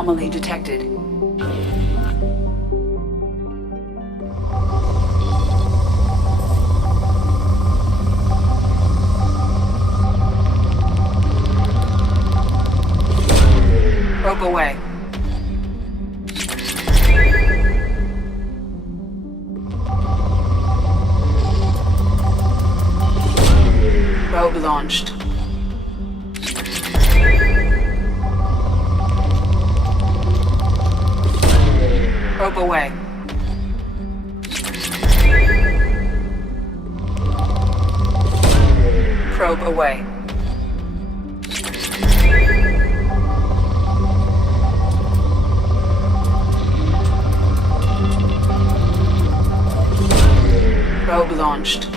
Anomaly detected. Probe away. Probe launched. Probe away. Probe away. Probe launched.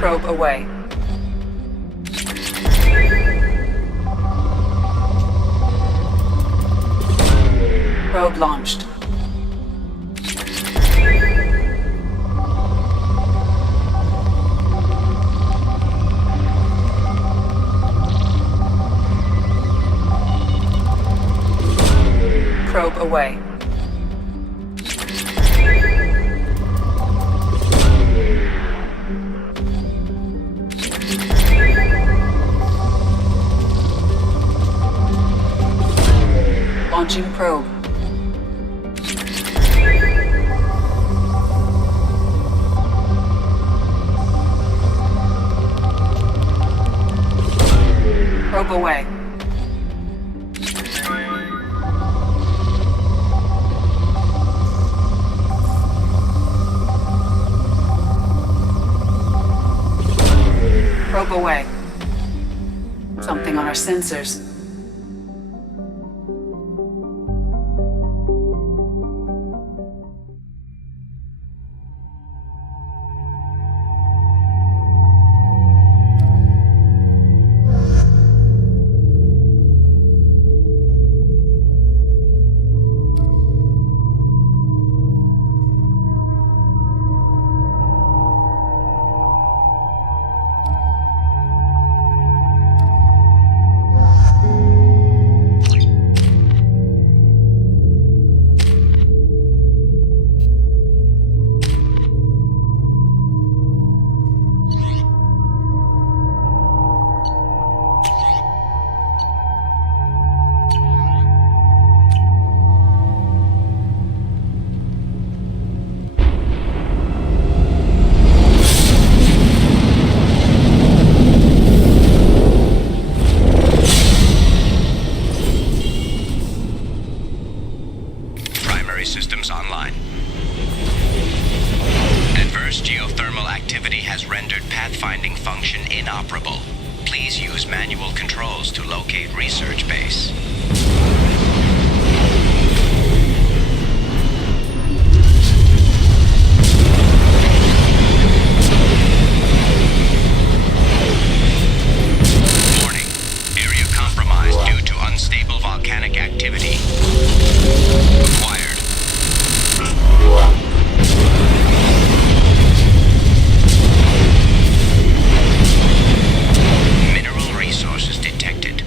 Probe away. Probe launched. Probe away. Launching probe. Probe away. Probe away. Something on our sensors. Systems online. Adverse geothermal activity has rendered pathfinding function inoperable. Please use manual controls to locate research base. Warning. Area compromised due to unstable volcanic activity. Acquired. Mineral resources detected.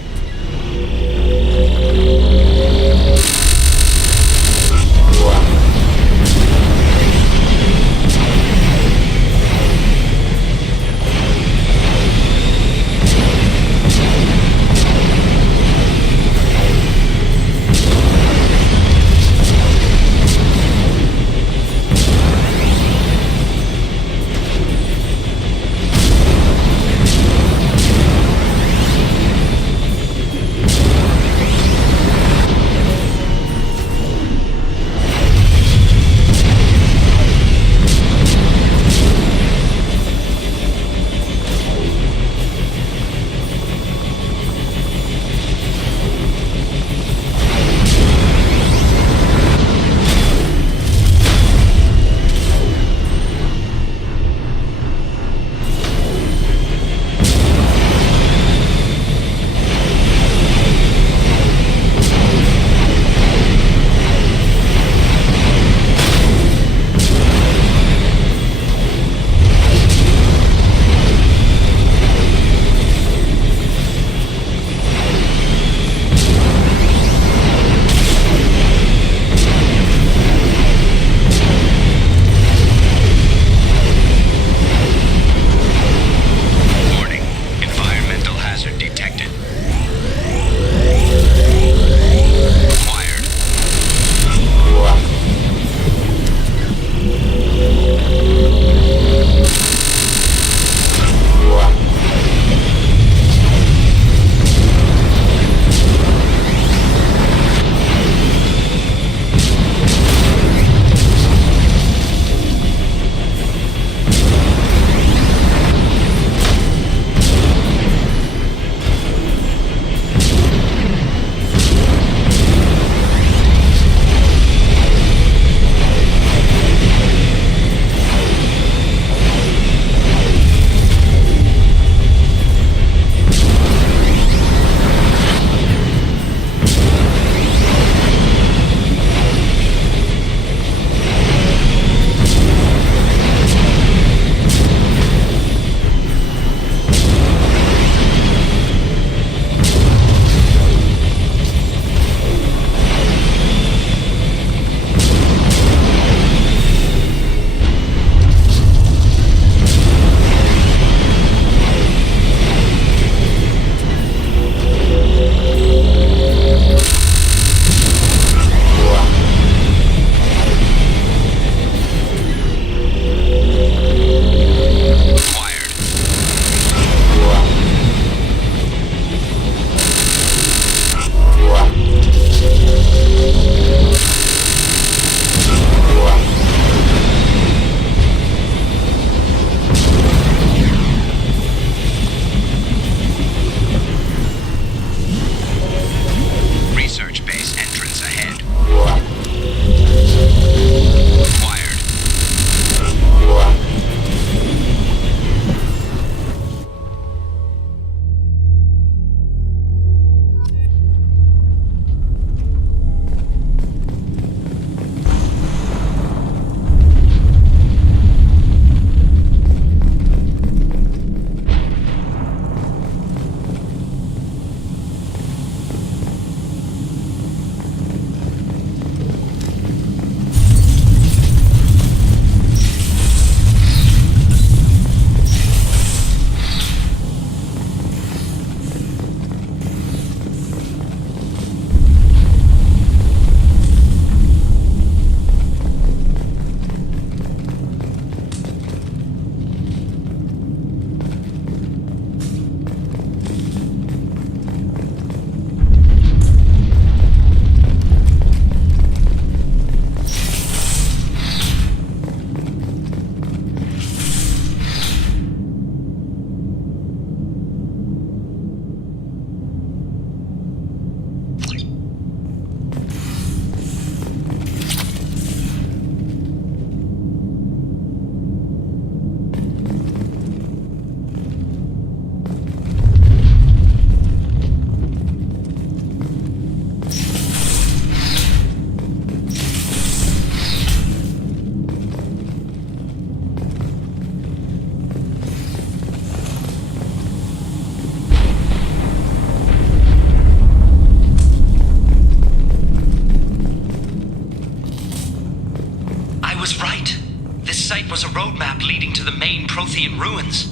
was a roadmap leading to the main Prothean ruins.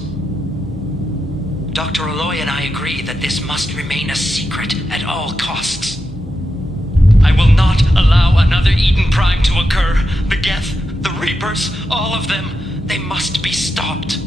Dr. Aloy and I agree that this must remain a secret at all costs. I will not allow another Eden Prime to occur. The Geth, the Reapers, all of them, they must be stopped.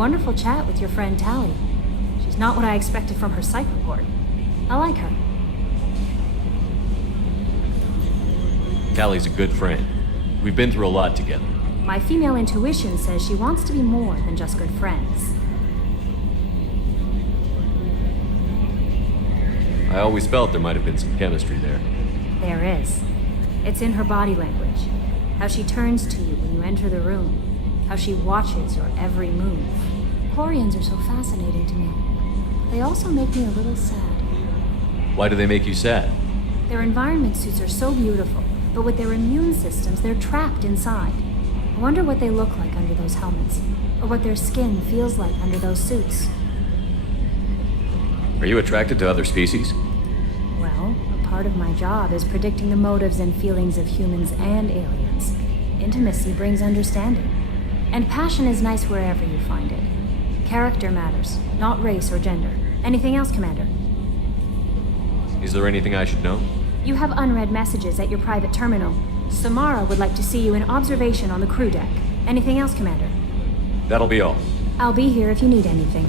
wonderful chat with your friend Tally. She's not what I expected from her psych report. I like her. Tally's a good friend. We've been through a lot together. My female intuition says she wants to be more than just good friends. I always felt there might have been some chemistry there. There is. It's in her body language. How she turns to you when you enter the room. How she watches your every move. Quarians are so fascinating to me. They also make me a little sad. Why do they make you sad? Their environment suits are so beautiful, but with their immune systems, they're trapped inside. I wonder what they look like under those helmets, or what their skin feels like under those suits. Are you attracted to other species? Well, a part of my job is predicting the motives and feelings of humans and aliens. Intimacy brings understanding. And passion is nice wherever you find it. Character matters, not race or gender. Anything else, Commander? Is there anything I should know? You have unread messages at your private terminal. Samara would like to see you in observation on the crew deck. Anything else, Commander? That'll be all. I'll be here if you need anything.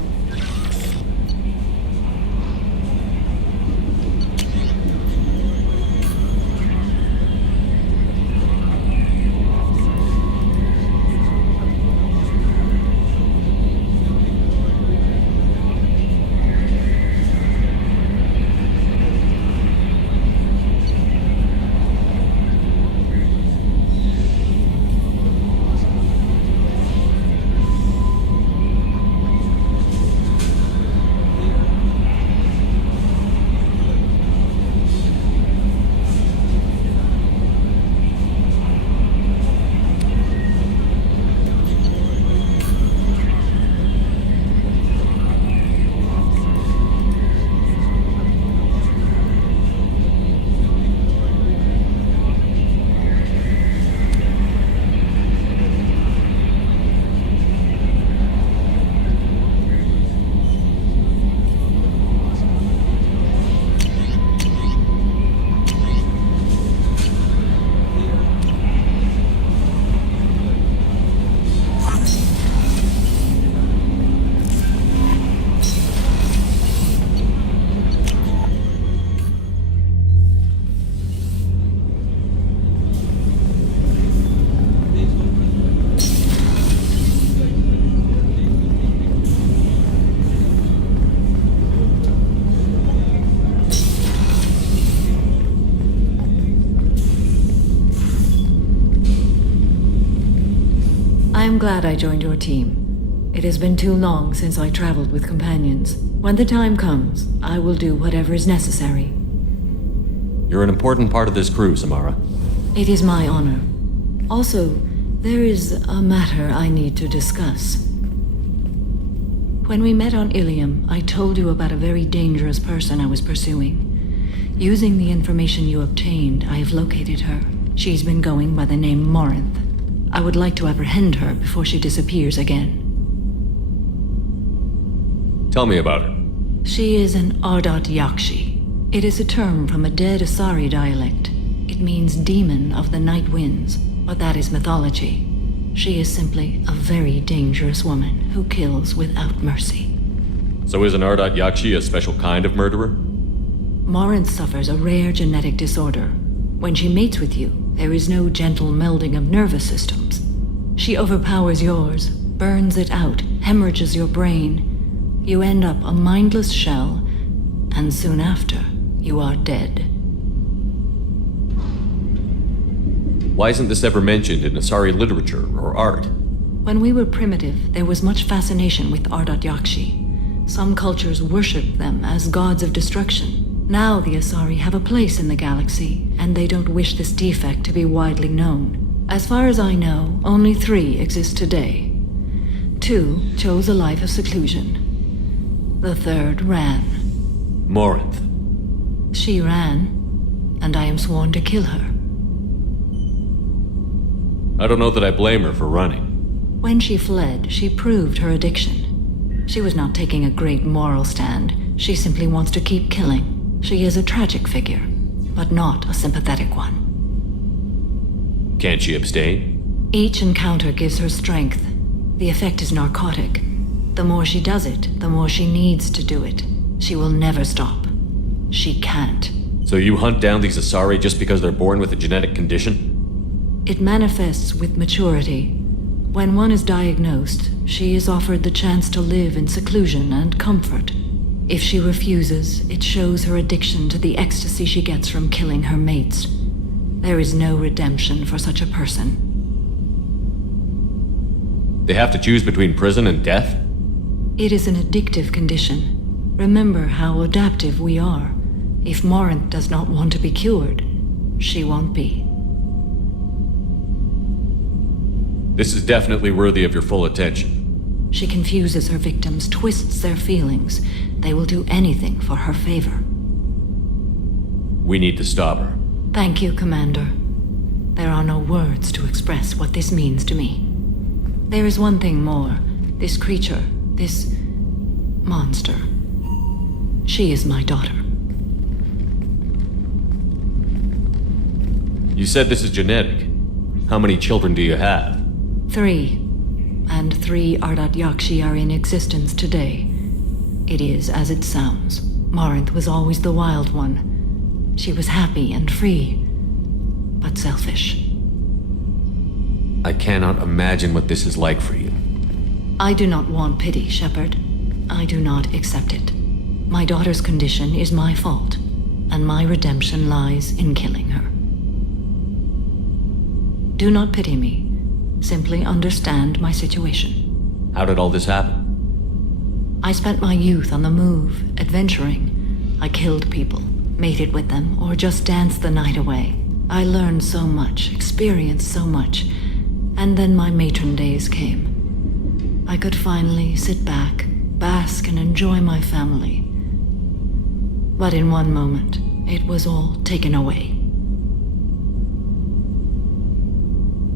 I am glad I joined your team. It has been too long since I traveled with companions. When the time comes, I will do whatever is necessary. You're an important part of this crew, Samara. It is my honor. Also, there is a matter I need to discuss. When we met on Ilium, I told you about a very dangerous person I was pursuing. Using the information you obtained, I have located her. She's been going by the name Morinth. I would like to apprehend her before she disappears again. Tell me about her. She is an Ardat Yakshi. It is a term from a dead Asari dialect. It means demon of the night winds, but that is mythology. She is simply a very dangerous woman who kills without mercy. So is an Ardat Yakshi a special kind of murderer? Morinth suffers a rare genetic disorder. When she mates with you, there is no gentle melding of nervous systems. She overpowers yours, burns it out, hemorrhages your brain. You end up a mindless shell, and soon after, you are dead. Why isn't this ever mentioned in Asari literature or art? When we were primitive, there was much fascination with Ardat Yakshi. Some cultures worshipped them as gods of destruction. Now the Asari have a place in the galaxy, and they don't wish this defect to be widely known. As far as I know, only 3 exist today. 2 chose a life of seclusion. The 3rd ran. Morinth. She ran, and I am sworn to kill her. I don't know that I blame her for running. When she fled, she proved her addiction. She was not taking a great moral stand. She simply wants to keep killing. She is a tragic figure, but not a sympathetic one. Can't she abstain? Each encounter gives her strength. The effect is narcotic. The more she does it, the more she needs to do it. She will never stop. She can't. So you hunt down these Asari just because they're born with a genetic condition? It manifests with maturity. When one is diagnosed, she is offered the chance to live in seclusion and comfort. If she refuses, it shows her addiction to the ecstasy she gets from killing her mates. There is no redemption for such a person. They have to choose between prison and death? It is an addictive condition. Remember how adaptive we are. If Morinth does not want to be cured, she won't be. This is definitely worthy of your full attention. She confuses her victims, twists their feelings. They will do anything for her favor. We need to stop her. Thank you, Commander. There are no words to express what this means to me. There is one thing more. This creature, this monster. She is my daughter. You said this is genetic. How many children do you have? 3. And 3 Ardat Yakshi are in existence today. It is as it sounds. Marinth was always the wild one. She was happy and free, but selfish. I cannot imagine what this is like for you. I do not want pity, Shepard. I do not accept it. My daughter's condition is my fault, and my redemption lies in killing her. Do not pity me. Simply understand my situation. How did all this happen? I spent my youth on the move, adventuring. I killed people, mated with them, or just danced the night away. I learned so much, experienced so much, and then my matron days came. I could finally sit back, bask, and enjoy my family. But in one moment, it was all taken away.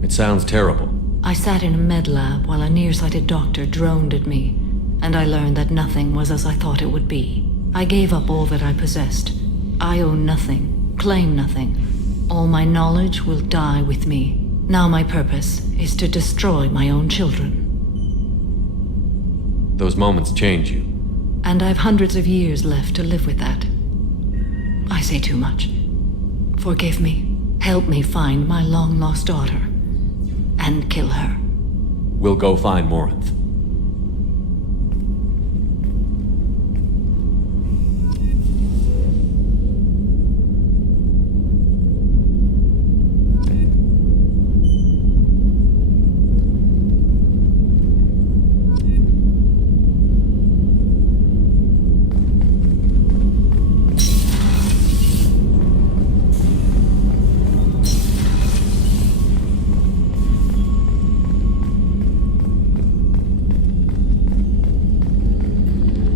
It sounds terrible. I sat in a med lab while a nearsighted doctor droned at me, and I learned that nothing was as I thought it would be. I gave up all that I possessed. I own nothing, claim nothing. All my knowledge will die with me. Now my purpose is to destroy my own children. Those moments change you. And I've hundreds of years left to live with that. I say too much. Forgive me. Help me find my long-lost daughter. And kill her. We'll go find Morinth.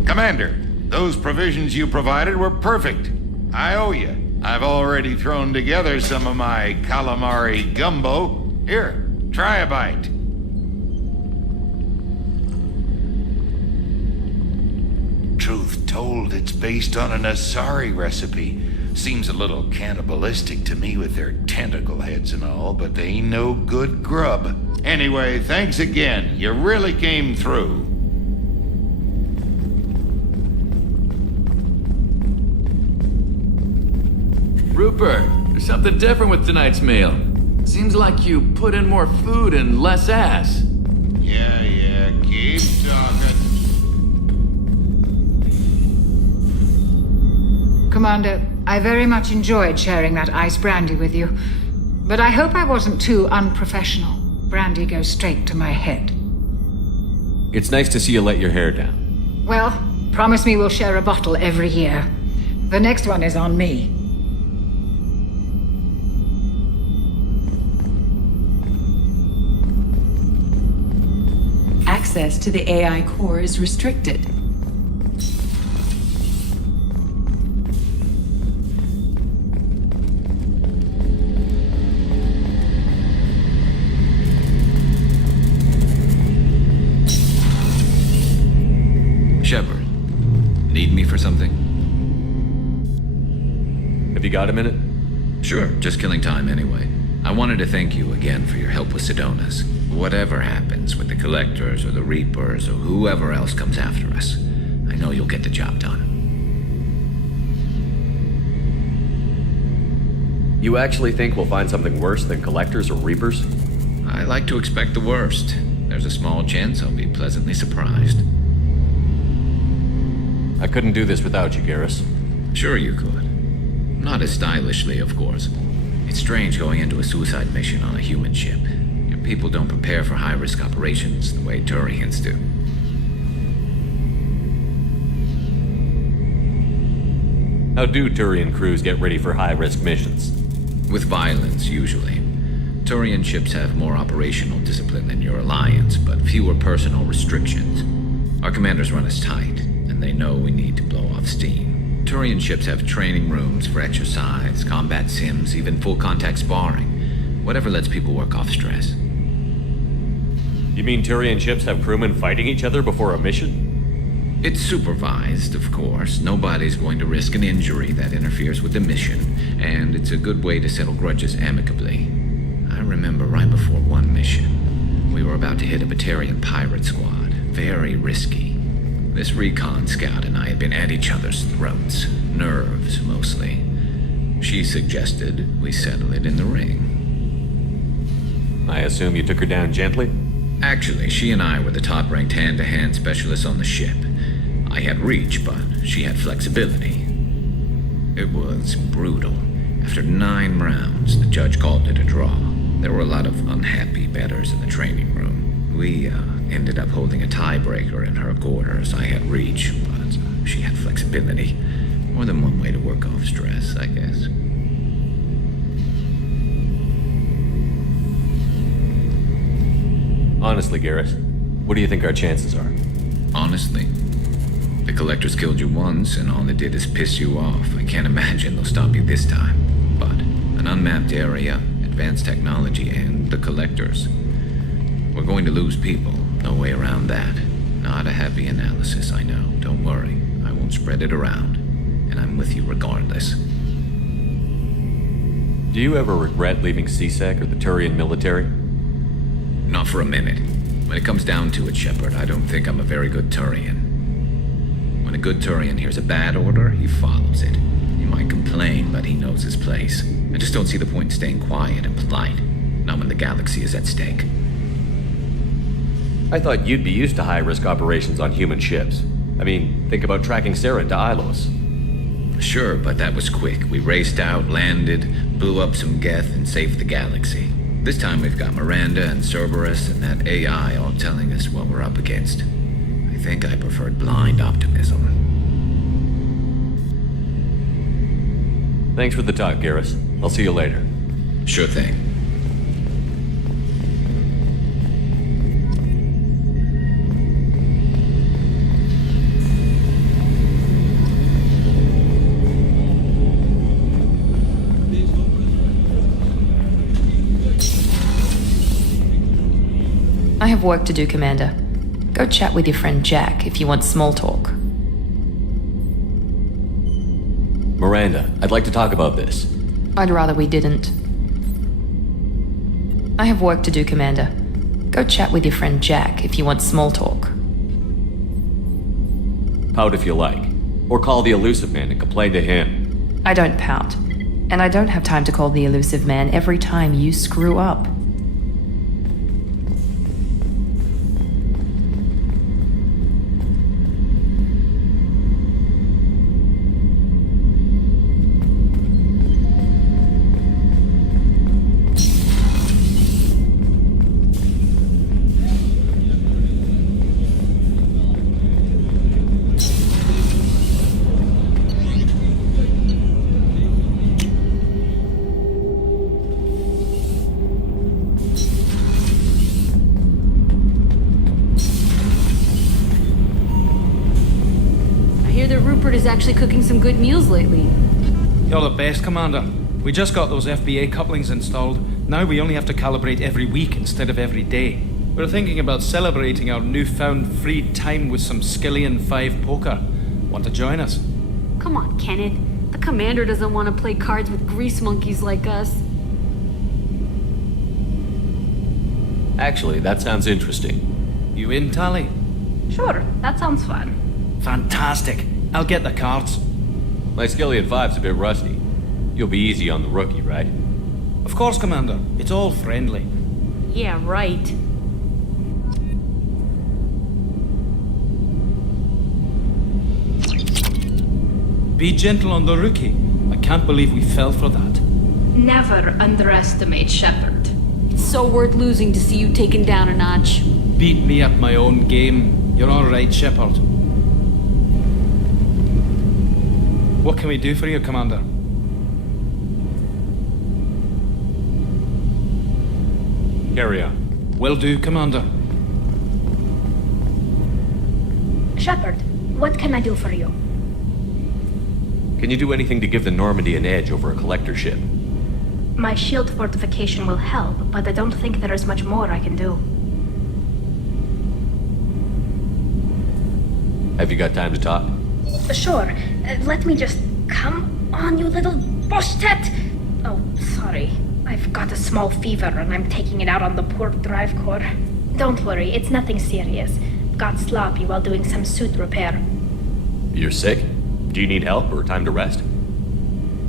Commander, those provisions you provided were perfect. I owe you. I've already thrown together some of my calamari gumbo. Here, try a bite. Truth told, it's based on an Asari recipe. Seems a little cannibalistic to me with their tentacle heads and all, but they ain't no good grub. Anyway, thanks again. You really came through. Rupert, there's something different with tonight's meal. Seems like you put in more food and less ass. Yeah, keep talking. Commander, I very much enjoyed sharing that ice brandy with you. But I hope I wasn't too unprofessional. Brandy goes straight to my head. It's nice to see you let your hair down. Well, promise me we'll share a bottle every year. The next one is on me. Access to the AI core is restricted. Shepard, need me for something? Have you got a minute? Sure, just killing time anyway. I wanted to thank you again for your help with Sidonis. Whatever happens with the Collectors or the Reapers or whoever else comes after us, I know you'll get the job done. You actually think we'll find something worse than Collectors or Reapers? I like to expect the worst. There's a small chance I'll be pleasantly surprised. I couldn't do this without you, Garrus. Sure you could. Not as stylishly, of course. It's strange going into a suicide mission on a human ship. Your people don't prepare for high-risk operations the way Turians do. How do Turian crews get ready for high-risk missions? With violence, usually. Turian ships have more operational discipline than your alliance, but fewer personal restrictions. Our commanders run us tight, and when they know we need to blow off steam. Turian ships have training rooms for exercise, combat sims, even full-contact sparring. Whatever lets people work off stress. You mean Turian ships have crewmen fighting each other before a mission? It's supervised, of course. Nobody's going to risk an injury that interferes with the mission, and it's a good way to settle grudges amicably. I remember right before one mission, we were about to hit a Batarian pirate squad. Very risky. This recon scout and I had been at each other's throats. Nerves, mostly. She suggested we settle it in the ring. I assume you took her down gently? Actually, she and I were the top-ranked hand-to-hand specialists on the ship. I had reach, but she had flexibility. It was brutal. After 9 rounds, the judge called it a draw. There were a lot of unhappy bettors in the training room. We ended up holding a tiebreaker in her quarters. I had reach, but she had flexibility. More than one way to work off stress, I guess. Honestly, Garrus, what do you think our chances are? Honestly? The Collectors killed you once, and all they did is piss you off. I can't imagine they'll stop you this time. But an unmapped area, advanced technology, and the Collectors. We're going to lose people. No way around that. Not a happy analysis, I know. Don't worry. I won't spread it around. And I'm with you regardless. Do you ever regret leaving CSEC or the Turian military? Not for a minute. When it comes down to it, Shepard, I don't think I'm a very good Turian. When a good Turian hears a bad order, he follows it. He might complain, but he knows his place. I just don't see the point in staying quiet and polite. Not when the galaxy is at stake. I thought you'd be used to high-risk operations on human ships. I mean, think about tracking Sarah to Ilos. Sure, but that was quick. We raced out, landed, blew up some Geth, and saved the galaxy. This time we've got Miranda and Cerberus and that AI all telling us what we're up against. I think I preferred blind optimism. Thanks for the talk, Garrus. I'll see you later. Sure thing. I have work to do, Commander. Go chat with your friend Jack if you want small talk. Miranda, I'd like to talk about this. I'd rather we didn't. I have work to do, Commander. Go chat with your friend Jack if you want small talk. Pout if you like. Or call the Elusive Man and complain to him. I don't pout. And I don't have time to call the Elusive Man every time you screw up. Is actually cooking some good meals lately. You're the best, Commander. We just got those FBA couplings installed. Now we only have to calibrate every week instead of every day. We're thinking about celebrating our newfound free time with some Skillian 5 poker. Want to join us? Come on, Kenneth. The Commander doesn't want to play cards with grease monkeys like us. Actually, that sounds interesting. You in, Tally? Sure, that sounds fun. Fantastic. I'll get the cards. My Skillian 5's a bit rusty. You'll be easy on the rookie, right? Of course, Commander. It's all friendly. Yeah, right. Be gentle on the rookie. I can't believe we fell for that. Never underestimate Shepard. It's so worth losing to see you taken down a notch. Beat me at my own game. You're all right, Shepard. What can we do for you, Commander? Carry on. Will do, Commander. Shepard, What can I do for you? Can you do anything to give the Normandy an edge over a collector ship? My shield fortification will help, but I don't think there is much more I can do. Have you got time to talk? Sure. Let me just... Come on, you little bushtet! Oh, sorry. I've got a small fever and I'm taking it out on the poor drive core. Don't worry, it's nothing serious. Got sloppy while doing some suit repair. You're sick? Do you need help or time to rest?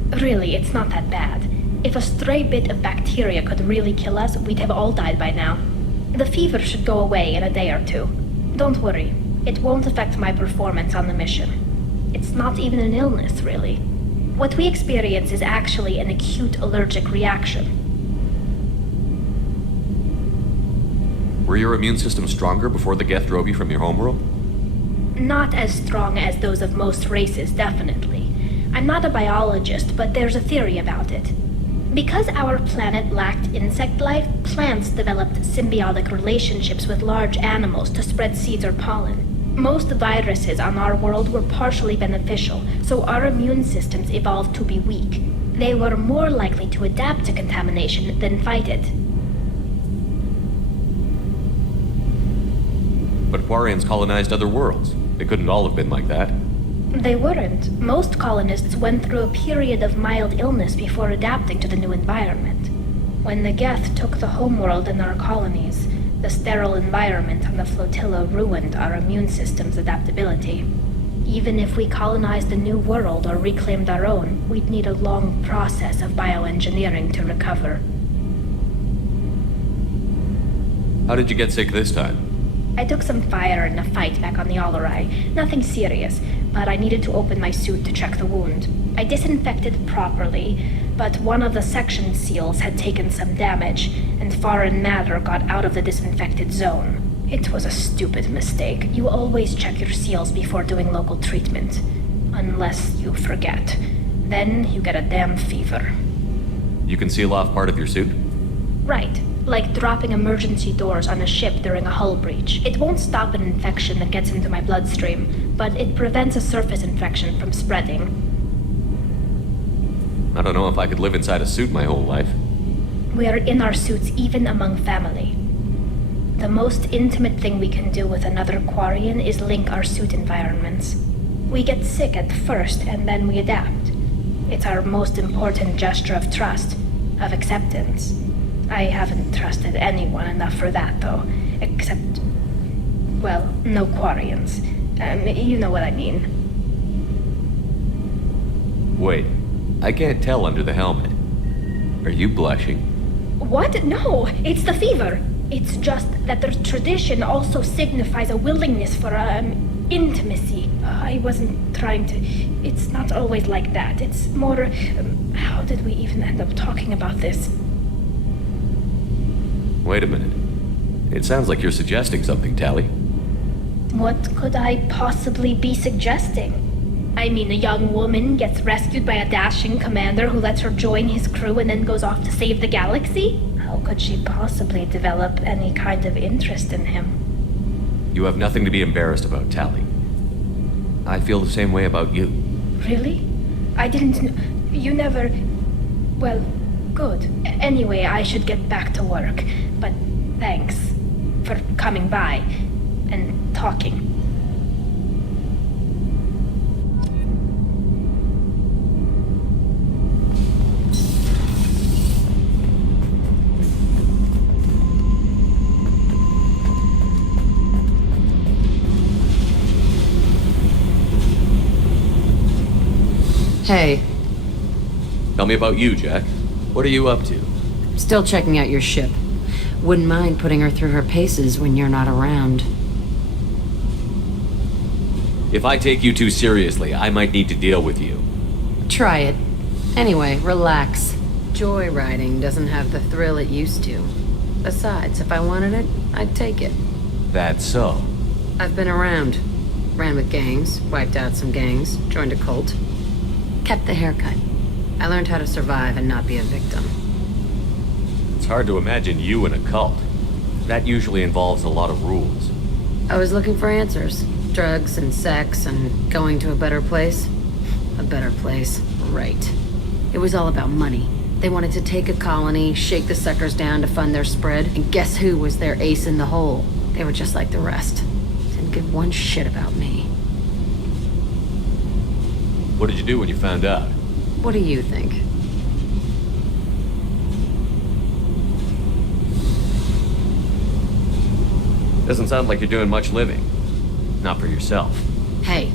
Really, it's not that bad. If a stray bit of bacteria could really kill us, we'd have all died by now. The fever should go away in a day or two. Don't worry. It won't affect my performance on the mission. It's not even an illness, really. What we experience is actually an acute allergic reaction. Were your immune system stronger before the Geth drove you from your homeworld? Not as strong as those of most races, definitely. I'm not a biologist, but there's a theory about it. Because our planet lacked insect life, plants developed symbiotic relationships with large animals to spread seeds or pollen. Most viruses on our world were partially beneficial, so our immune systems evolved to be weak. They were more likely to adapt to contamination than fight it. But Quarians colonized other worlds. They couldn't all have been like that. They weren't. Most colonists went through a period of mild illness before adapting to the new environment. When the Geth took the homeworld in our colonies, the sterile environment on the flotilla ruined our immune system's adaptability. Even if we colonized a new world or reclaimed our own, we'd need a long process of bioengineering to recover. How did you get sick this time? I took some fire in a fight back on the Allerai. Nothing serious, but I needed to open my suit to check the wound. I disinfected properly, but one of the section seals had taken some damage, and foreign matter got out of the disinfected zone. It was a stupid mistake. You always check your seals before doing local treatment. Unless you forget. Then you get a damn fever. You can seal off part of your suit? Right. Like dropping emergency doors on a ship during a hull breach. It won't stop an infection that gets into my bloodstream, but it prevents a surface infection from spreading. I don't know if I could live inside a suit my whole life. We are in our suits even among family. The most intimate thing we can do with another Quarian is link our suit environments. We get sick at first and then we adapt. It's our most important gesture of trust, of acceptance. I haven't trusted anyone enough for that, though. Except... well, no Quarians. You know what I mean. Wait, I can't tell under the helmet. Are you blushing? What? No, it's the fever. It's just that the tradition also signifies a willingness for, intimacy. I wasn't trying to... It's not always like that. It's more... how did we even end up talking about this? Wait a minute. It sounds like you're suggesting something, Tally. What could I possibly be suggesting? I mean, a young woman gets rescued by a dashing commander who lets her join his crew and then goes off to save the galaxy? How could she possibly develop any kind of interest in him? You have nothing to be embarrassed about, Tally. I feel the same way about you. Really? I didn't you never... Well, good. Anyway, I should get back to work. But thanks for coming by and talking. Hey. Tell me about you, Jack. What are you up to? Still checking out your ship. Wouldn't mind putting her through her paces when you're not around. If I take you too seriously, I might need to deal with you. Try it. Anyway, relax. Joyriding doesn't have the thrill it used to. Besides, if I wanted it, I'd take it. That's so. I've been around. Ran with gangs, wiped out some gangs, joined a cult. Kept the haircut. I learned how to survive and not be a victim. It's hard to imagine you in a cult. That usually involves a lot of rules. I was looking for answers. Drugs and sex and going to a better place. A better place, right. It was all about money. They wanted to take a colony, shake the suckers down to fund their spread, and guess who was their ace in the hole? They were just like the rest. Didn't give one shit about me. What did you do when you found out? What do you think? Doesn't sound like you're doing much living. Not for yourself. Hey,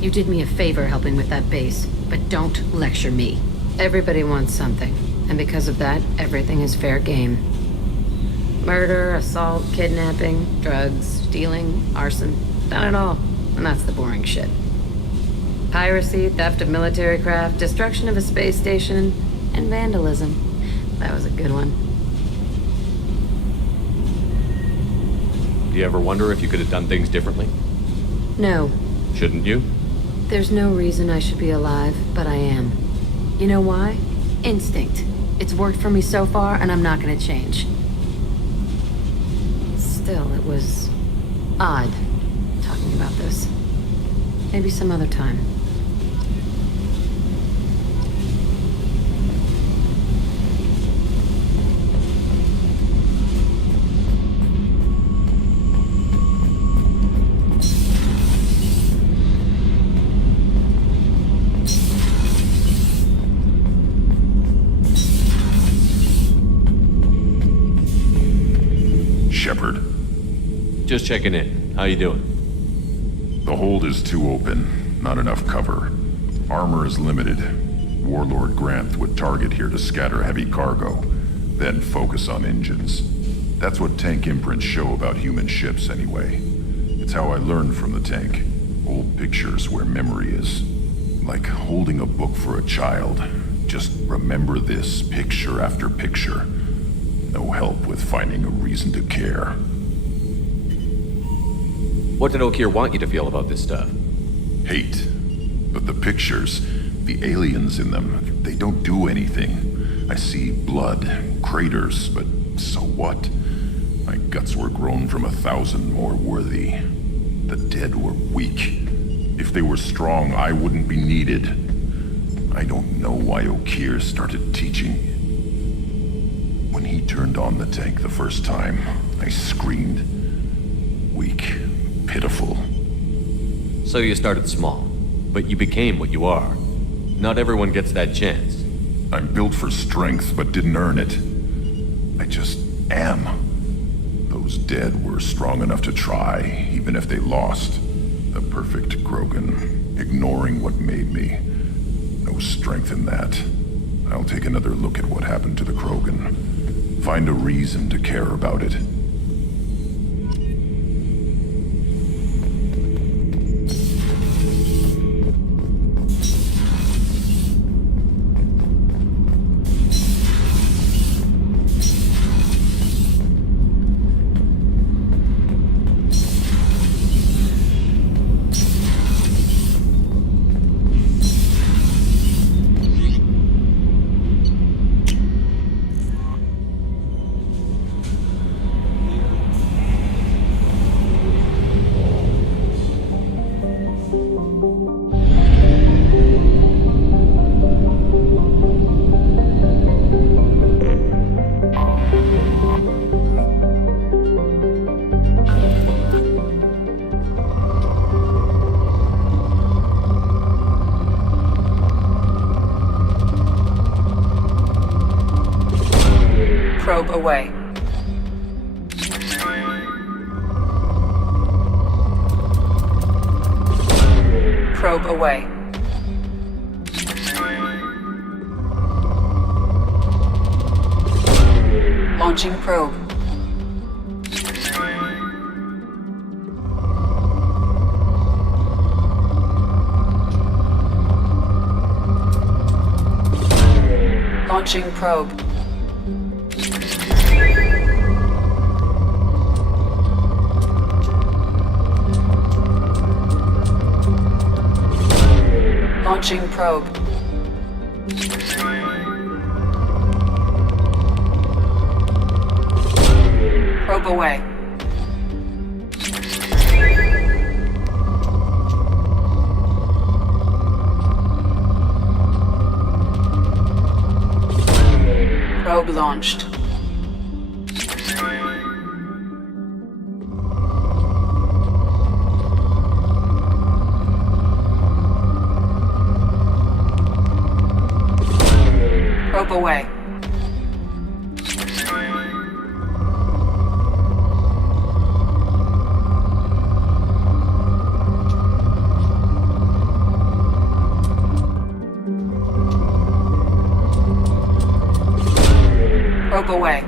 you did me a favor helping with that base, but don't lecture me. Everybody wants something, and because of that, everything is fair game. Murder, assault, kidnapping, drugs, stealing, arson, done it all. And that's the boring shit. Piracy, theft of military craft, destruction of a space station, and vandalism. That was a good one. Do you ever wonder if you could have done things differently? No. Shouldn't you? There's no reason I should be alive, but I am. You know why? Instinct. It's worked for me so far, and I'm not gonna change. Still, it was odd talking about this. Maybe some other time. Shepard. Just checking in. How you doing? The hold is too open. Not enough cover. Armor is limited. Warlord Granth would target here to scatter heavy cargo, then focus on engines. That's what tank imprints show about human ships anyway. It's how I learned from the tank. Old pictures where memory is. Like holding a book for a child. Just remember this picture after picture. No help with finding a reason to care. What did Okeer want you to feel about this stuff? Hate. But the pictures, the aliens in them, they don't do anything. I see blood, craters, but so what? My guts were grown from 1,000 more worthy. The dead were weak. If they were strong, I wouldn't be needed. I don't know why Okeer started teaching. When he turned on the tank the first time, I screamed. Weak, pitiful. So you started small, but you became what you are. Not everyone gets that chance. I'm built for strength, but didn't earn it. I just am. Those dead were strong enough to try, even if they lost. The perfect Grogan, ignoring what made me. No strength in that. I'll take another look at what happened to the Krogan. Find a reason to care about it. Probe away. Probe away. Launching probe. Launching probe. Launching probe. Probe away. Probe launched. Probe away. Probe away.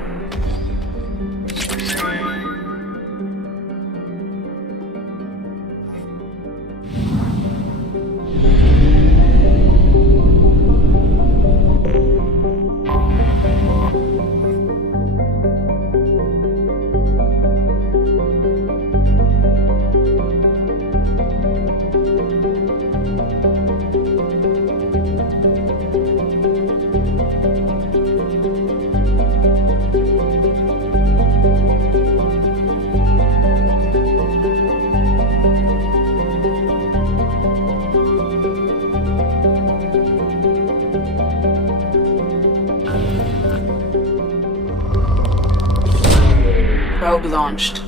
Probe launched.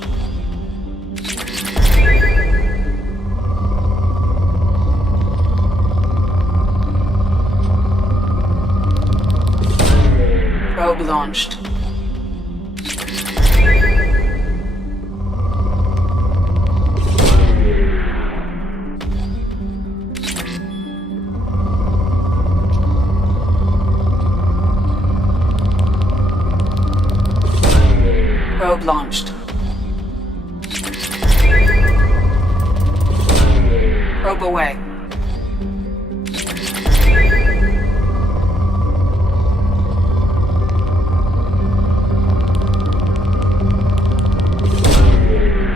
Probe launched. Probe launched. Probe away.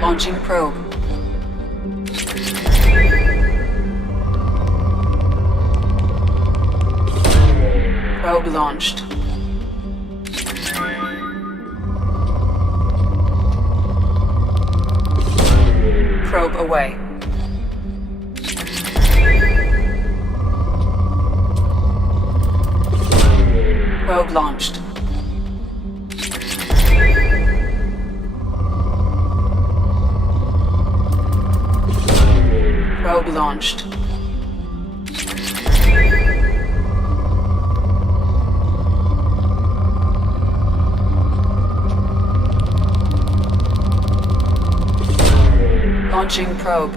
Launching probe. Probe launched. Probe away. Probe launched. Probe launched. Launching probe.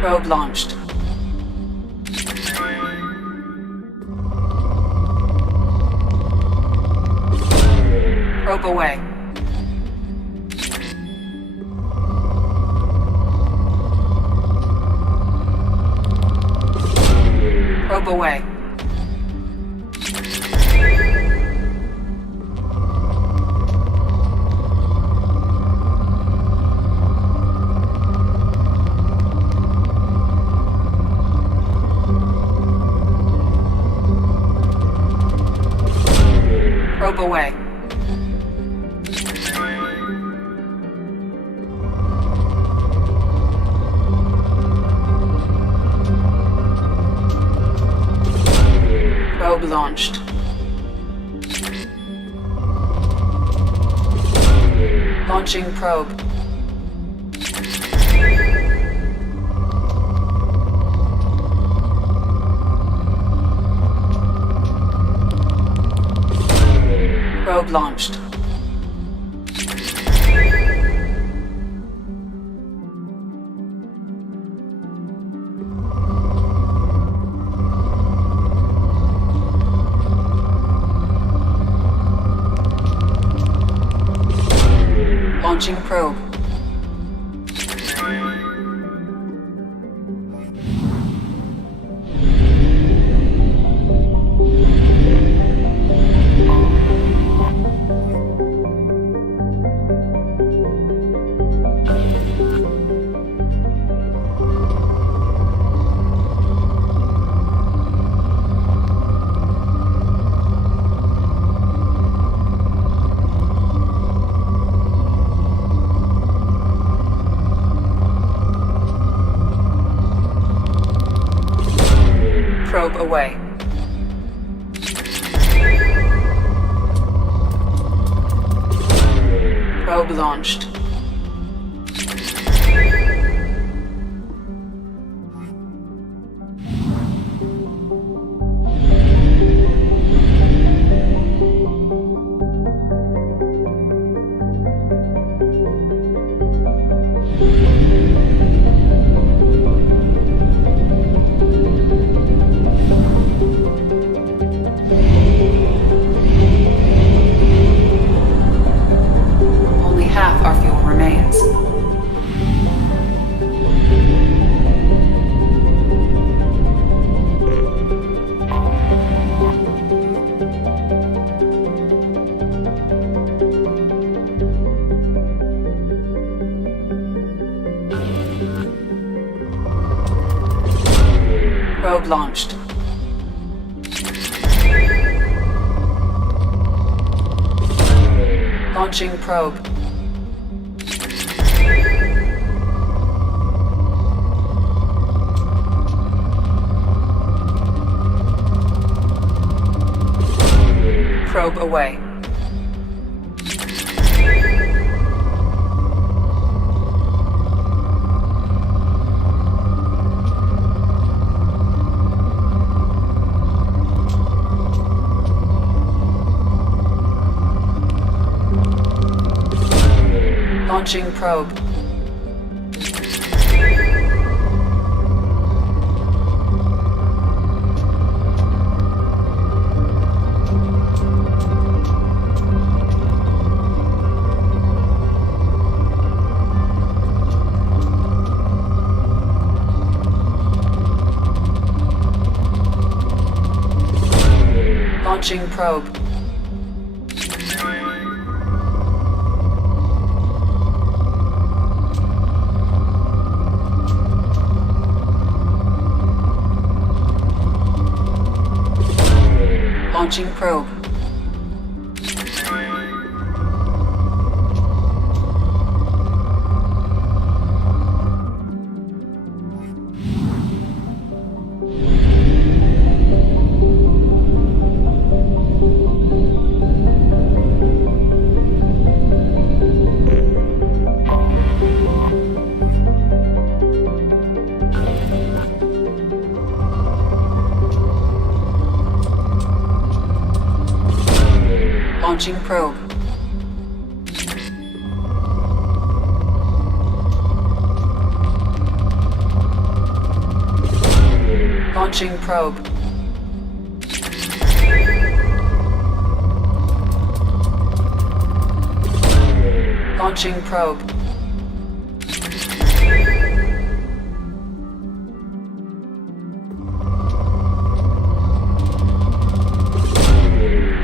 Probe launched. Probe away. Probe away. Probe away. Probe launched. Launching probe. Probe launched. Launching probe. Probe away. Probe launched. Only half our fuel remains. Probe launched. Launching probe. Probe away. Launching probe. Launching probe. Launching probe. Launching probe. Launching probe. Launching probe.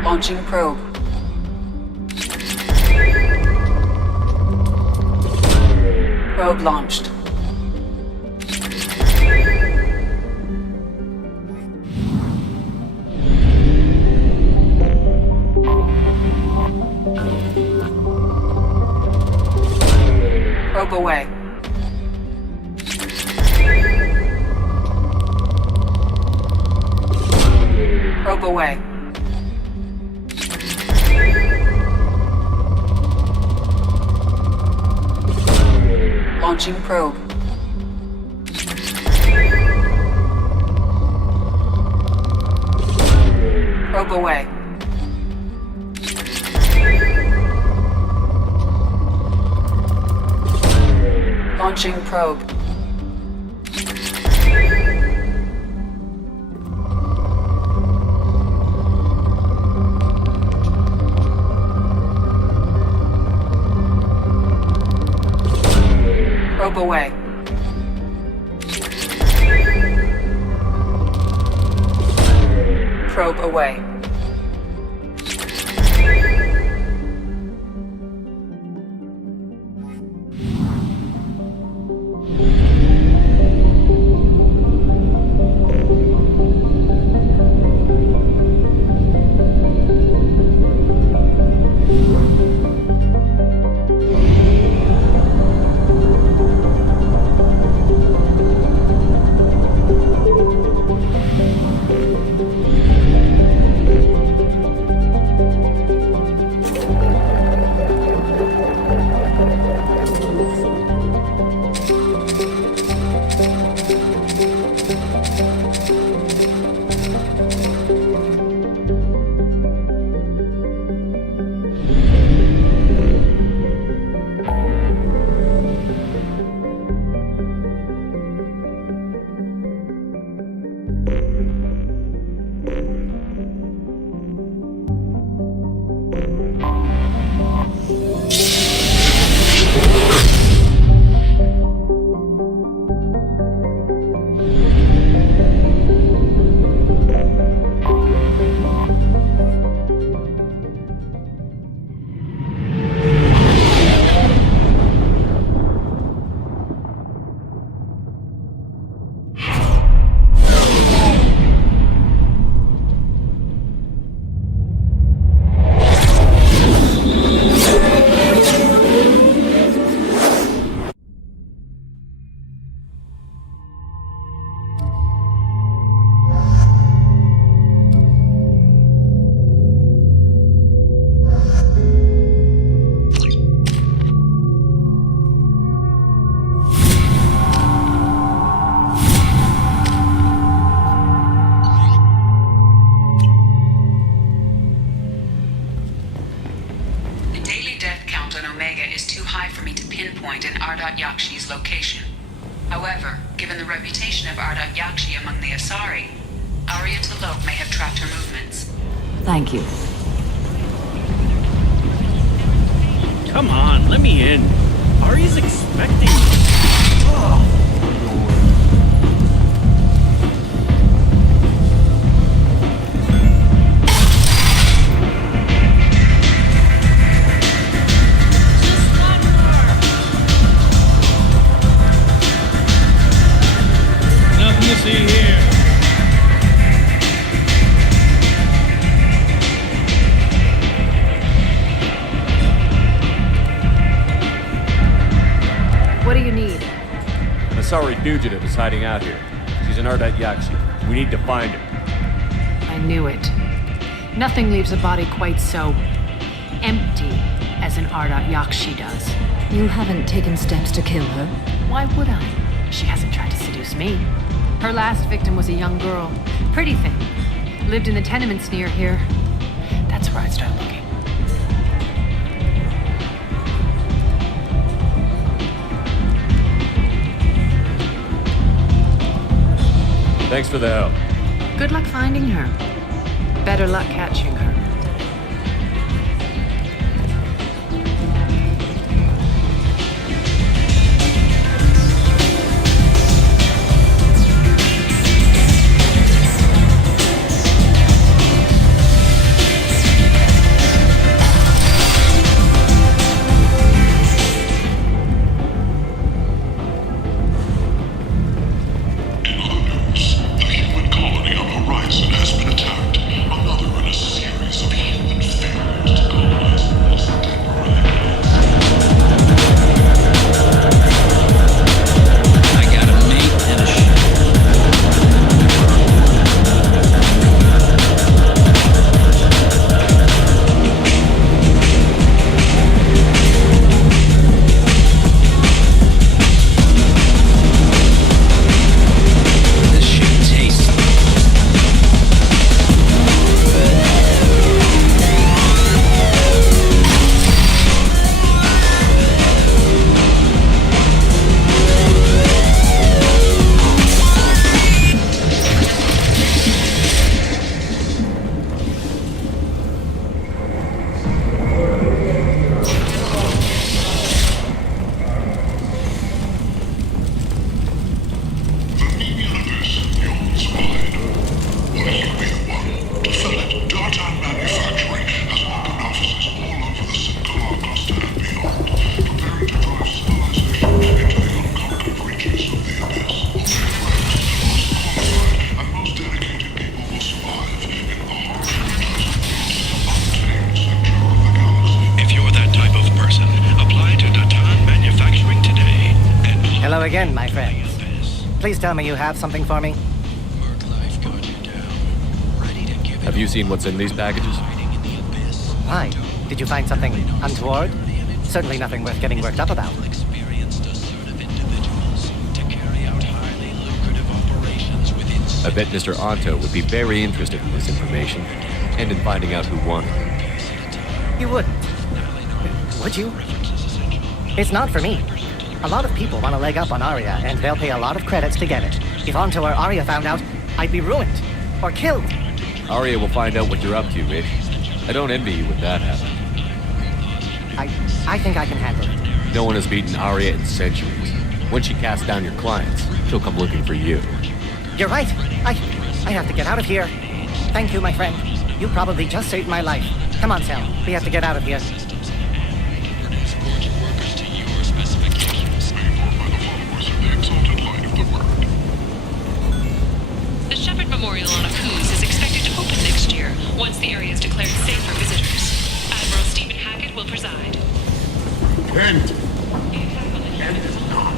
Launching probe. Probe launched. Probe away. Probe away. Launching probe. Probe away. Launching probe. Probe away. Probe away. Yakshi's location. However, given the reputation of Ardat Yakshi among the Asari, Arya T'Loak may have tracked her movements. Thank you. Come on, let me in. Arya's expecting me. Oh. Nothing to see here. What do you need? An Asari fugitive is hiding out here. She's an Ardat Yakshi. We need to find her. I knew it. Nothing leaves a body quite so empty as an Ardat Yakshi does. You haven't taken steps to kill her? Why would I? She hasn't tried to seduce me. Her last victim was a young girl. Pretty thing. Lived in the tenements near here. That's where I'd start looking. Thanks for the help. Good luck finding her. Better luck catching her. Again, my friend. Please tell me you have something for me. Have you seen what's in these packages? Why? Did you find something untoward? Certainly nothing worth getting worked up about. I bet Mr. Anto would be very interested in this information, and in finding out who won. You wouldn't. Would you? It's not for me. A lot of people want a leg up on Arya, and they'll pay a lot of credits to get it. If Anto or Arya found out, I'd be ruined. Or killed. Arya will find out what you're up to, Mitch. I don't envy you with that happening. I think I can handle it. No one has beaten Arya in centuries. When she casts down your clients, she'll come looking for you. You're right. I have to get out of here. Thank you, my friend. You probably just saved my life. Come on, Sal. We have to get out of here. The Shepherd Memorial on Akuz is expected to open next year, once the area is declared safe for visitors. Admiral Stephen Hackett will preside. Kent! Kent is not.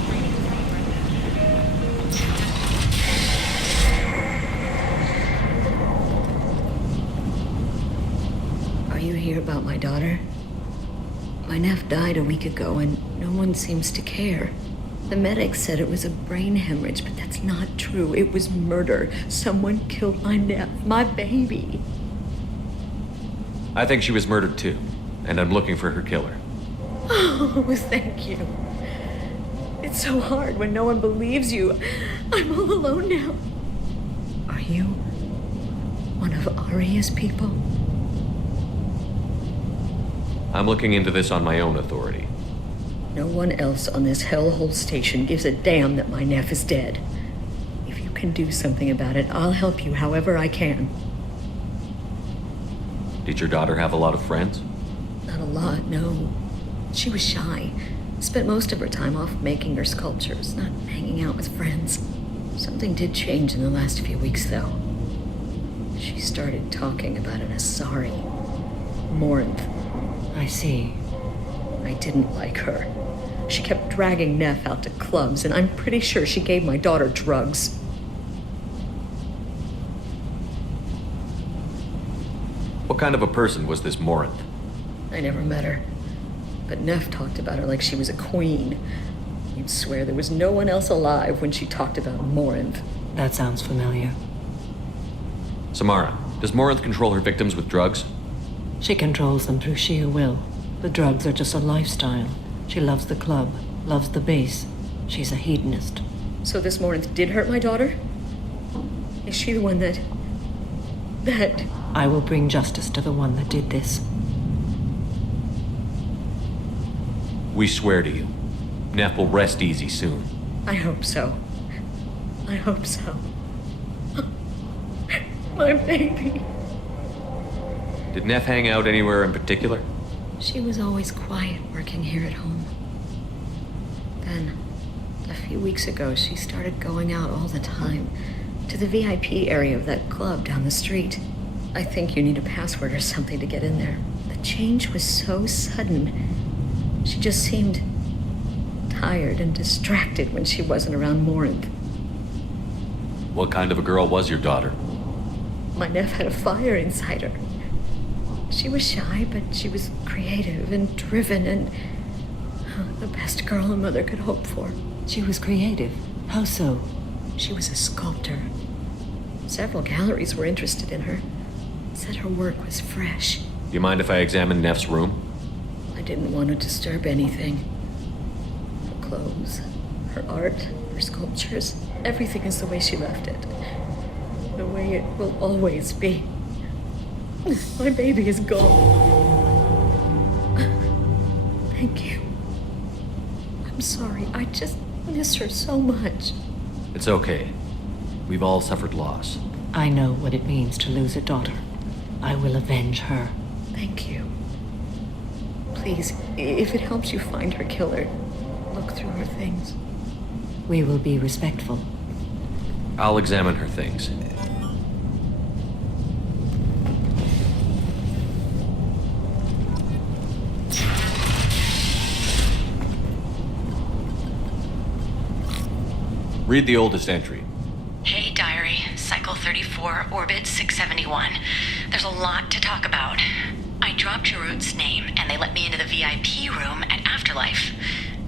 Are you here about my daughter? My nephew died a week ago and no one seems to care. The medics said it was a brain hemorrhage, but that's not true. It was murder. Someone killed my nephew, my baby. I think she was murdered too, and I'm looking for her killer. Oh, thank you. It's It's so hard when no one believes you. I'm all alone now. Are you one of Arya's people? I'm looking into this on my own authority. No one else on this hellhole station gives a damn that my Neff is dead. If you can do something about it, I'll help you however I can. Did your daughter have a lot of friends? Not a lot, no. She was shy. Spent most of her time off making her sculptures, not hanging out with friends. Something did change in the last few weeks, though. She started talking about an Asari. Morinth. I see. I didn't like her. She kept dragging Neff out to clubs, and I'm pretty sure she gave my daughter drugs. What kind of a person was this Morinth? I never met her. But Neff talked about her like she was a queen. You'd swear there was no one else alive when she talked about Morinth. That sounds familiar. Samara, does Morinth control her victims with drugs? She controls them through sheer will. The drugs are just a lifestyle. She loves the club, loves the base. She's a hedonist. So this Morinth did hurt my daughter? Is she the one that... I will bring justice to the one that did this. We swear to you. Neff will rest easy soon. I hope so. I hope so. My baby. Did Neff hang out anywhere in particular? She was always quiet working here at home. Then, a few weeks ago, she started going out all the time to the VIP area of that club down the street. I think you need a password or something to get in there. The change was so sudden. She just seemed tired and distracted when she wasn't around Morinth. What kind of a girl was your daughter? My Neff had a fire inside her. She was shy, but she was creative and driven and the best girl a mother could hope for. She was creative? How so? She was a sculptor. Several galleries were interested in her. Said her work was fresh. Do you mind if I examine Neff's room? I didn't want to disturb anything. Her clothes, her art, her sculptures, everything is the way she left it. The way it will always be. My baby is gone. Thank you. I'm sorry. I just miss her so much. It's okay. We've all suffered loss. I know what it means to lose a daughter. I will avenge her. Thank you. Please, if it helps you find her killer, look through her things. We will be respectful. I'll examine her things. Read the oldest entry. Hey, Diary. Cycle 34, Orbit 671. There's a lot to talk about. I dropped Jarut's name, and they let me into the VIP room at Afterlife.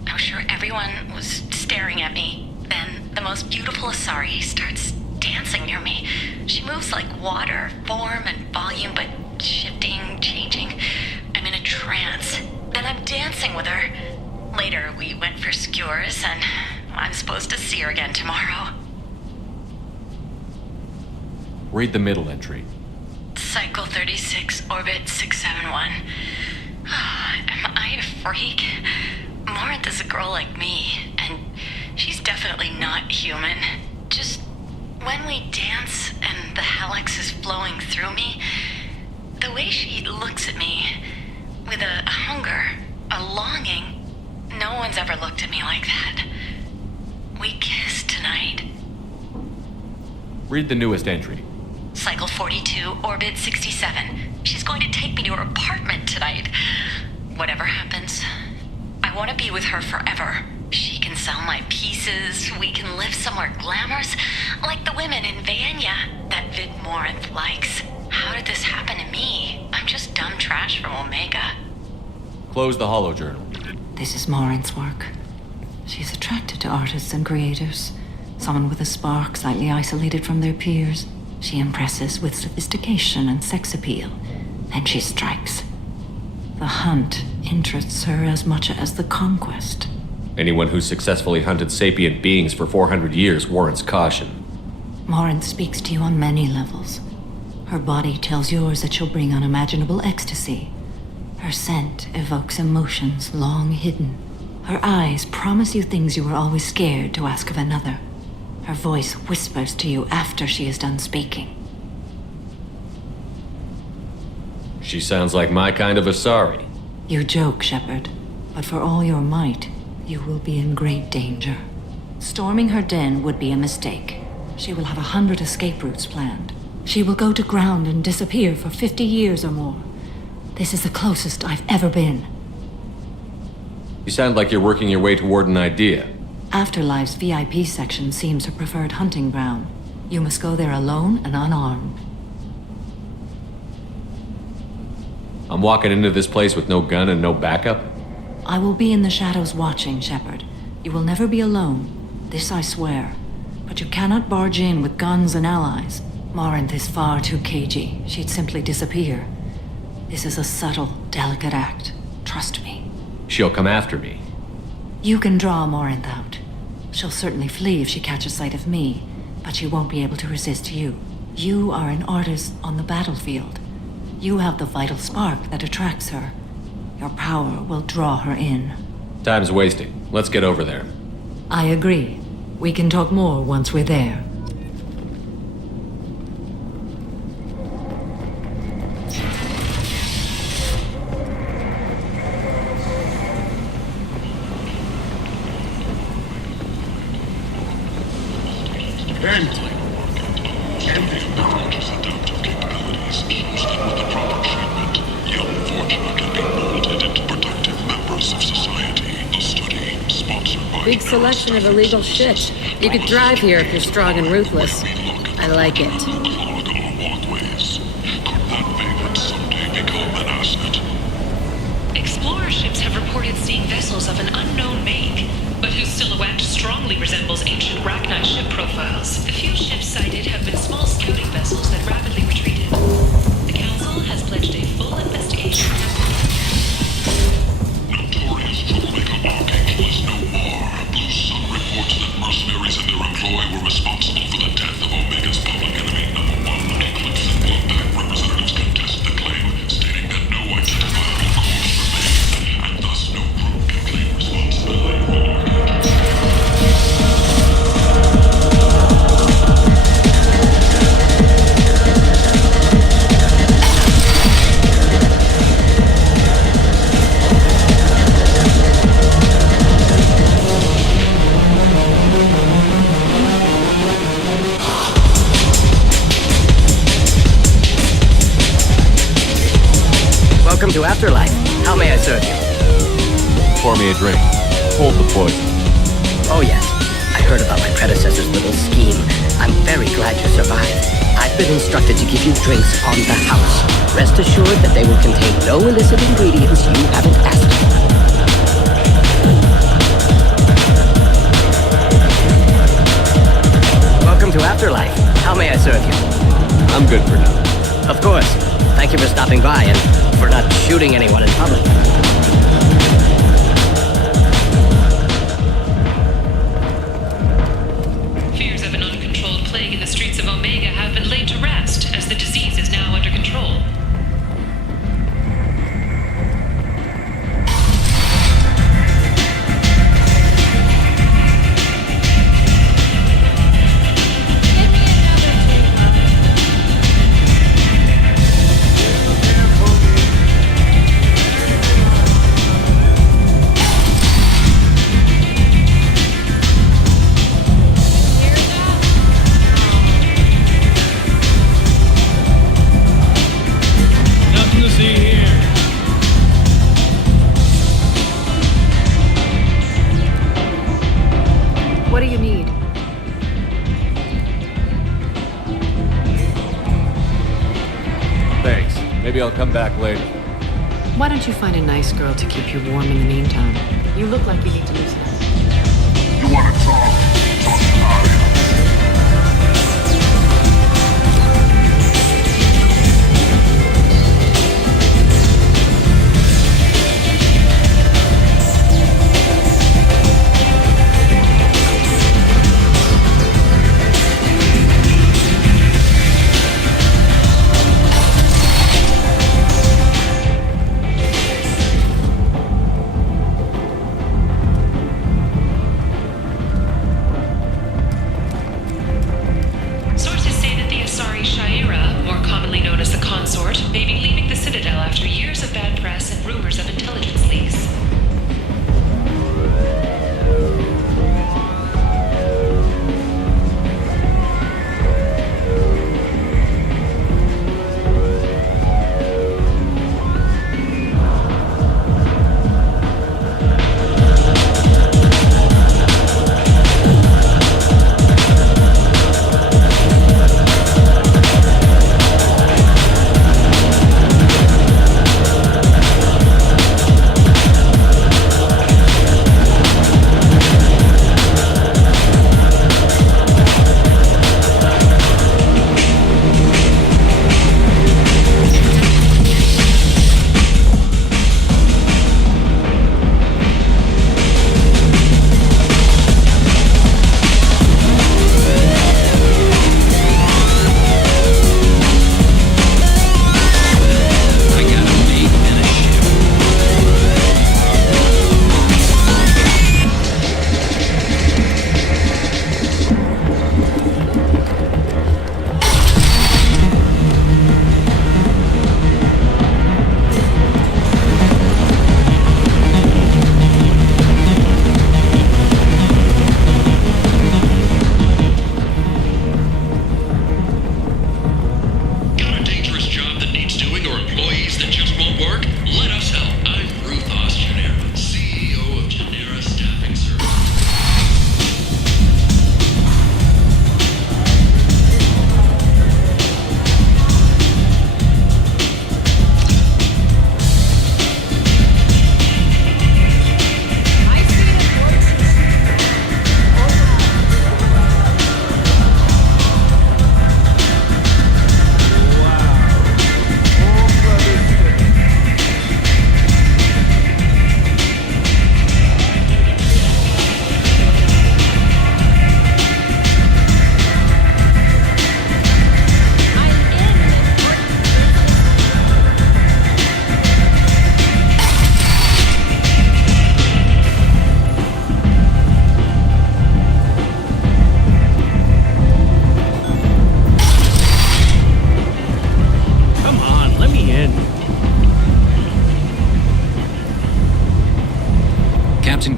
I was sure everyone was staring at me. Then the most beautiful Asari starts dancing near me. She moves like water, form and volume, but shifting, changing. I'm in a trance. Then I'm dancing with her. Later, we went for skewers, and I'm supposed to see her again tomorrow. Read the middle entry. Cycle 36, Orbit 671. Am I a freak? Morinth is a girl like me, and she's definitely not human. Just when we dance and the Helix is flowing through me, the way she looks at me with a hunger, a longing, no one's ever looked at me like that. We kissed tonight. Read the newest entry. Cycle 42, Orbit 67. She's going to take me to her apartment tonight. Whatever happens, I want to be with her forever. She can sell my pieces. We can live somewhere glamorous, like the women in Vanya that Vid Morinth likes. How did this happen to me? I'm just dumb trash from Omega. Close the holo journal. This is Morinth's work. She's attracted to artists and creators. Someone with a spark, slightly isolated from their peers. She impresses with sophistication and sex appeal. Then she strikes. The hunt interests her as much as the conquest. Anyone who's successfully hunted sapient beings for 400 years warrants caution. Morinth speaks to you on many levels. Her body tells yours that she'll bring unimaginable ecstasy. Her scent evokes emotions long hidden. Her eyes promise you things you were always scared to ask of another. Her voice whispers to you after she is done speaking. She sounds like my kind of Asari. You joke, Shepard, but for all your might, you will be in great danger. Storming her den would be a mistake. She will have 100 escape routes planned. She will go to ground and disappear for 50 years or more. This is the closest I've ever been. You sound like you're working your way toward an idea. Afterlife's VIP section seems her preferred hunting ground. You must go there alone and unarmed. I'm walking into this place with no gun and no backup? I will be in the shadows watching, Shepard. You will never be alone. This I swear. But you cannot barge in with guns and allies. Morinth is far too cagey. She'd simply disappear. This is a subtle, delicate act. Trust me. She'll come after me. You can draw Morinth out. She'll certainly flee if she catches sight of me, but she won't be able to resist you. You are an artist on the battlefield. You have the vital spark that attracts her. Your power will draw her in. Time's wasting. Let's get over there. I agree. We can talk more once we're there. Big selection of illegal shit. You could drive here if you're strong and ruthless. I like it. Explorer ships have reported seeing vessels of an unknown make, but whose silhouette strongly resembles ancient Rachni ship profiles. The few ships sighted have been small scouting vessels that rapidly retreated. The Council has pledged a full investigation. Notorious troublemaker Archangel is no more. Blue Sun reports that mercenaries and their employ were responsible for the death of Omega's public enemy #1. Eclipse and Bloodbath representatives contest the claim, stating that no identifiable cause remain, and thus no group can claim responsibility. Welcome to Afterlife. How may I serve you? Pour me a drink. Hold the poison. Oh yes, I heard about my predecessor's little scheme. I'm very glad you survived. I've been instructed to give you drinks on the house. Rest assured that they will contain no illicit ingredients you haven't asked for. Welcome to Afterlife. How may I serve you? I'm good for now. Of course. Thank you for stopping by and for not shooting anyone in public. Fears of an uncontrolled plague in the streets of Omega have been laid to rest, as the disease is now under control. Nothing to see here. What do you need? Thanks. Maybe I'll come back later. Why don't you find a nice girl to keep you warm in the meantime? You look like you need to lose it. You wanna talk? Talk to Arya.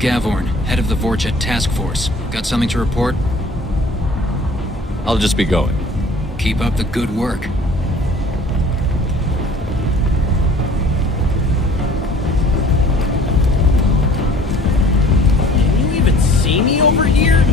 Gavorn, head of the Vorchet Task Force. Got something to report? I'll just be going. Keep up the good work. Can you even see me over here?